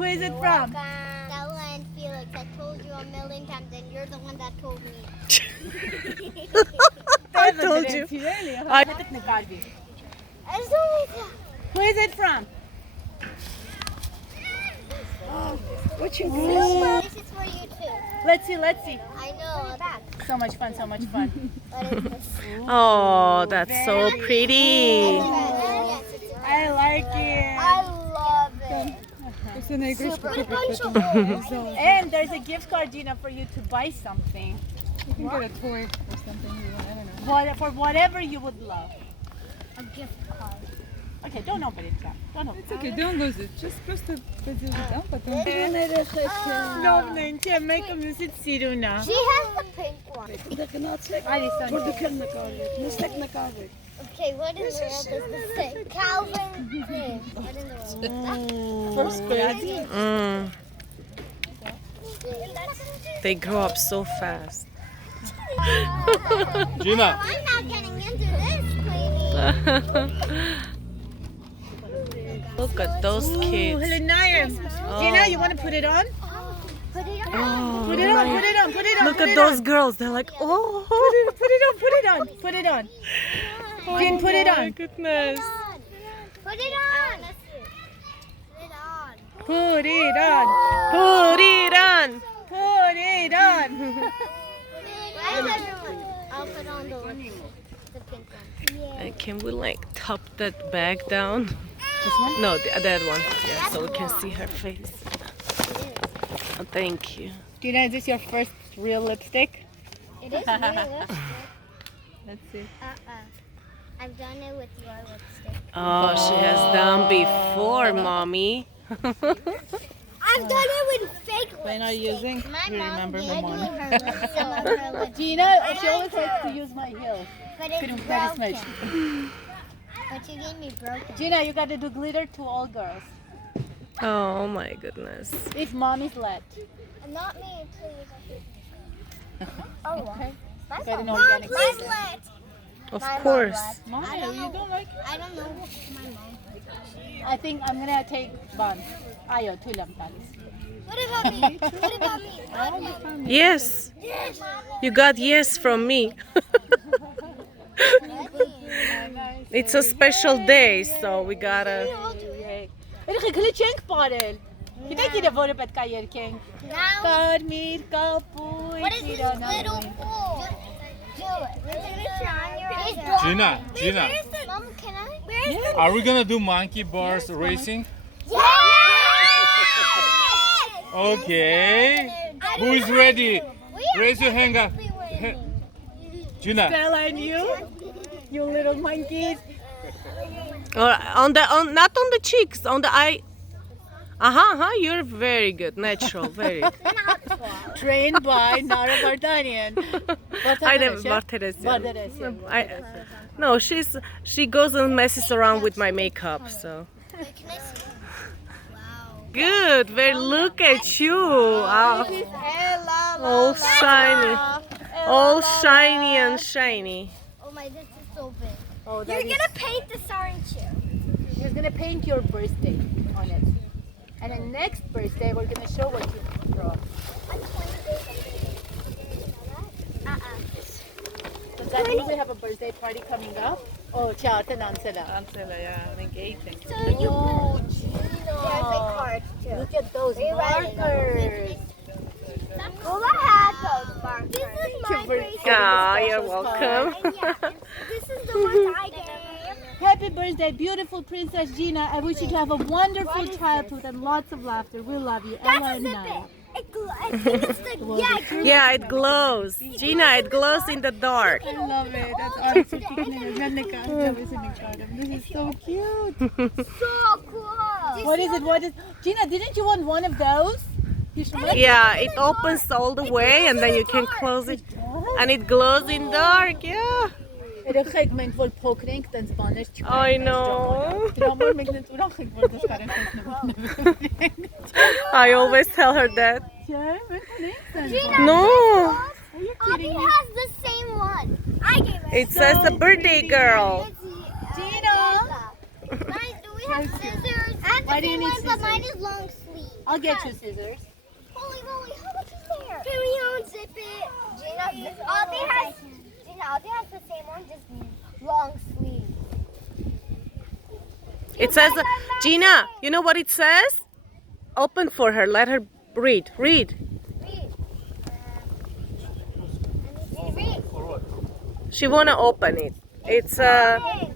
Who is it from? Stella and Felix. I told you a million times, and you're the one that told me. I told you. I- Who is it from? What you This is for you too. Let's see, let's see. I know. Back. So much fun, so much fun. What is this? Oh, that's so pretty. Yes, it's I like it. I love it. Super bunch of balls. And there's a gift card, Gina, for you to buy something. You can get a toy or something you want. I don't know. For whatever you would love. A gift card. Okay, don't open it, Jack. Don't open It's okay, don't lose it. Just просто поделай, да, потом. Lovely. Make a music siruna. She has the pink one. Okay, what in the world does this say? Calvin thing. What in the world? First grade. They grow up so fast. Gina, I'm not getting into this, Queenie. Look at those Oh, kids. hello, Nair. Gina, you want to put it on? Put it on. Oh, Put it on, put it on, put it on. look put at it those on. girls. They're like, oh. Put it on, put it on, put it on. Jean, put it My on. goodness. Put it on. Put it on. Put it on. Put it on. I'll put on the pink one. Yeah. And can we like top that bag down? This one? No, that one. Yeah, so we can see her face. Oh, thank you. Gina, is this your first real lipstick? It is realistic. Let's see. I've done it with your lipstick. Oh, she has done before, mommy. I've done it with fake When are you using? My You mom remember gave me Ramon? some of her lipstick. Gina, she always likes to use my heels. But it's Very broken. much. But you gave me broken. Gina, you got to do glitter to all girls. Oh my goodness. If mommy's let. Not me, please. Oh, Okay. That's Get a an mom, organic please glitter. let. Of My mom course. let. Mommy, I don't you know. don't like it? I don't know what my mom. I think I'm gonna take Bon. Ayo, tulang talis. What about me? What about me? What about me? Yes. Yes. You got yes from me. It's a special day, so we gotta. Pero kaya cheng parel. Kita kira vore pat kaya keng. Now, Karmir kapoy. what is this little ball? Do it. It's Gina, Gina, Mom, can I? Where's the? are we gonna do monkey bars racing? Yes! Okay. Who is ready? Raise your hand up. Gina, Stella and you little monkeys. Or on not on the cheeks, on the eye. You're very good, natural, very. Trained by Nara Vardanian. I never Barteres. Barteres. No, she goes and messes around with my makeup, so. Good, very. Look at you. All shiny, all shiny and shiny. Oh my, this is so big. Oh, You're gonna paint this, aren't you? You're gonna paint your birthday on it. And then next birthday, we're gonna show what you draw. Does that mean we have a birthday party coming up? Oh, ciao, tanan sila. So you Oh, There's a card too. look at those markers. Lola had those markers. This is my bracelet. Ah, you're welcome. This is the one I gave. Happy birthday, beautiful Princess Gina. I wish you to have a wonderful childhood and lots of laughter. We love you, Ella That's and a Naya. zip I think it's the Yeah, it glows. Gina, it glows in the dark. I love it. That's awesome. This is so cute. so cool. What is it? What is Gina? Didn't you want one of those? You should make Yeah, it opens all the way and then you can close it. And it glows in dark, yeah. Segment vol pokring den Spanish. I know. I always tell her that. No, Abby has the same one. I gave it. it says a birthday girl. Gina. Mine, do we have scissors? I have Why the do you same need one, but scissors? mine is long sleeve. I'll get you scissors. Holy moly, how much is there? Can we unzip it? Gina, Aldi has the same one, just long sleeve. It says, Gina, you know what it says? Open for her. Let her read. Read. Read. Read. She wanna open it. It's Read.